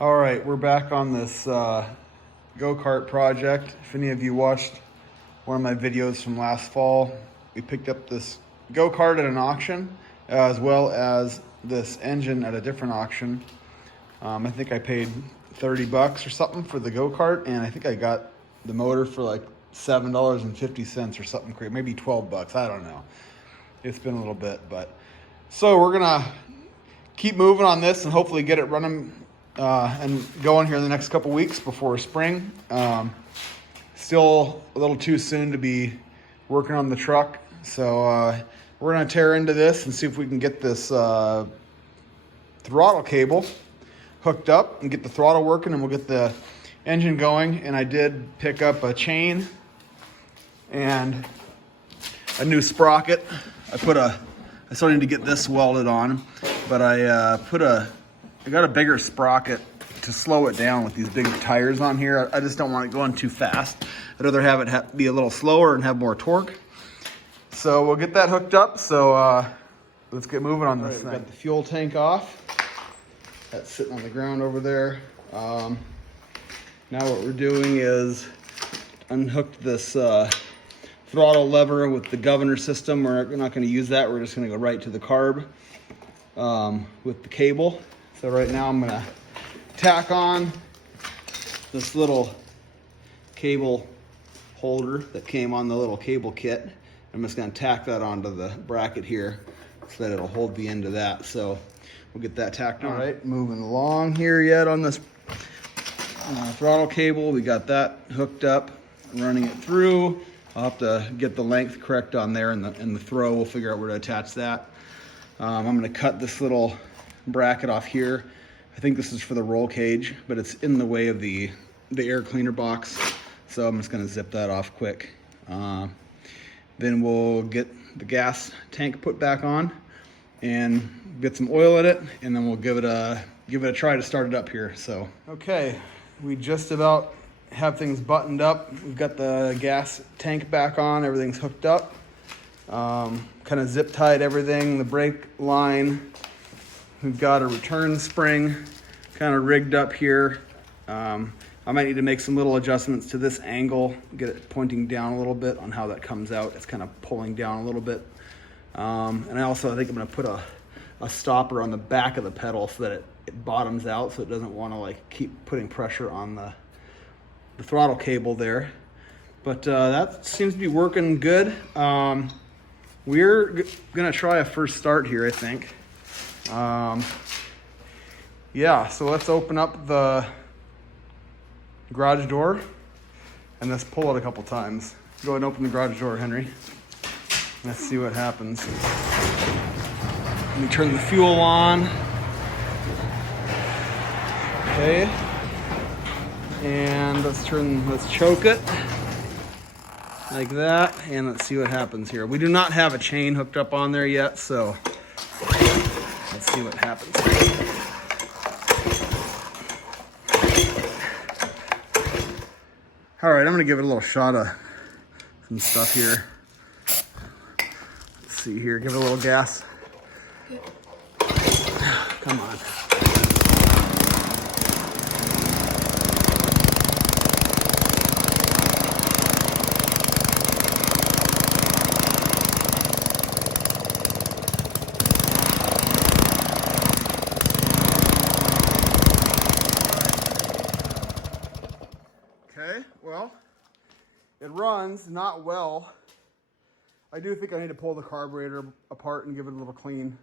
All right, we're back on this go-kart project. If any of you watched one of my videos from last fall, we picked up this go-kart at an auction, as well as this engine at a different auction. I think I paid $30 or something for the go-kart, and I think I got the motor for like $7.50 or something crazy, maybe $12. I don't know. It's been a little bit, but so we're gonna keep moving on this and hopefully get it running and going here in the next couple weeks before spring. Still a little too soon to be working on the truck, so we're gonna tear into this and see if we can get this throttle cable hooked up and get the throttle working, and we'll get the engine going. And I did pick up a chain and a new sprocket. I still need to get this welded on, but I got a bigger sprocket to slow it down with these big tires on here. I just don't want it going too fast. I'd rather have it be a little slower and have more torque. So we'll get that hooked up. So let's get moving on this thing. Got the fuel tank off. That's sitting on the ground over there. Now what we're doing is unhooked this throttle lever with the governor system. We're not going to use that. We're just going to go right to the carb with the cable. So right now I'm going to tack on this little cable holder that came on the little cable kit. I'm just going to tack that onto the bracket here so that it'll hold the end of that. So we'll get that tacked on. All right, moving along here yet on this throttle cable. We got that hooked up, running it through. I'll have to get the length correct on there and the throw. We'll figure out where to attach that. I'm going to cut this little bracket off here. I think this is for the roll cage, but it's in the way of the air cleaner box. So I'm just going to zip that off quick. Then we'll get the gas tank put back on and get some oil in it, and then we'll give it a try to start it up here. So okay, we just about have things buttoned up. We've got the gas tank back on, everything's hooked up. Kind of zip tied everything, the brake line. We've got a return spring kind of rigged up here. I might need to make some little adjustments to this angle, get it pointing down a little bit on how that comes out. It's kind of pulling down a little bit. And I think I'm gonna put a stopper on the back of the pedal so that it bottoms out, so it doesn't want to like keep putting pressure on the throttle cable there. But that seems to be working good. We're gonna try a first start here, I think. Yeah, so let's open up the garage door and let's pull it a couple times. Go ahead and open the garage door, Henry. Let's see what happens. Let me turn the fuel on. Okay. And let's choke it like that, and let's see what happens here. We do not have a chain hooked up on there yet, so let's see what happens. All right, I'm gonna give it a little shot of some stuff here. Let's see here, give it a little gas. Come on. Okay, well, it runs not well. I do think I need to pull the carburetor apart and give it a little clean.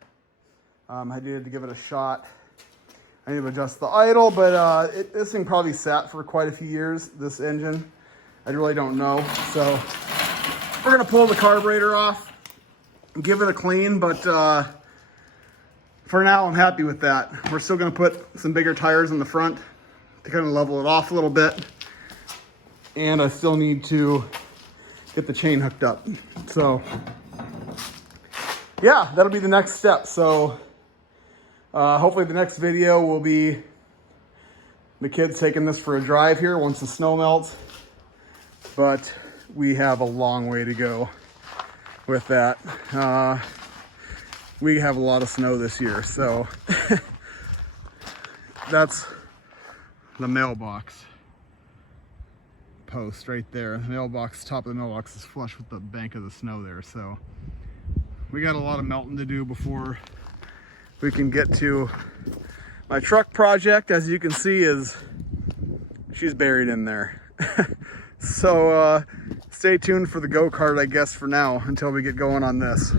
I did to give it a shot. I need to adjust the idle, but this thing probably sat for quite a few years, this engine. I really don't know. So we're gonna pull the carburetor off and give it a clean, but for now I'm happy with that. We're still gonna put some bigger tires in the front to kind of level it off a little bit. And I still need to get the chain hooked up. So yeah, that'll be the next step. So hopefully the next video will be the kids taking this for a drive here once the snow melts. But we have a long way to go with that. We have a lot of snow this year, so that's the mailbox post right there. The mailbox, top of the mailbox is flush with the bank of the snow there, so we got a lot of melting to do before we can get to my truck project. As you can see, she's buried in there. So stay tuned for the go-kart, I guess, for now, until we get going on this.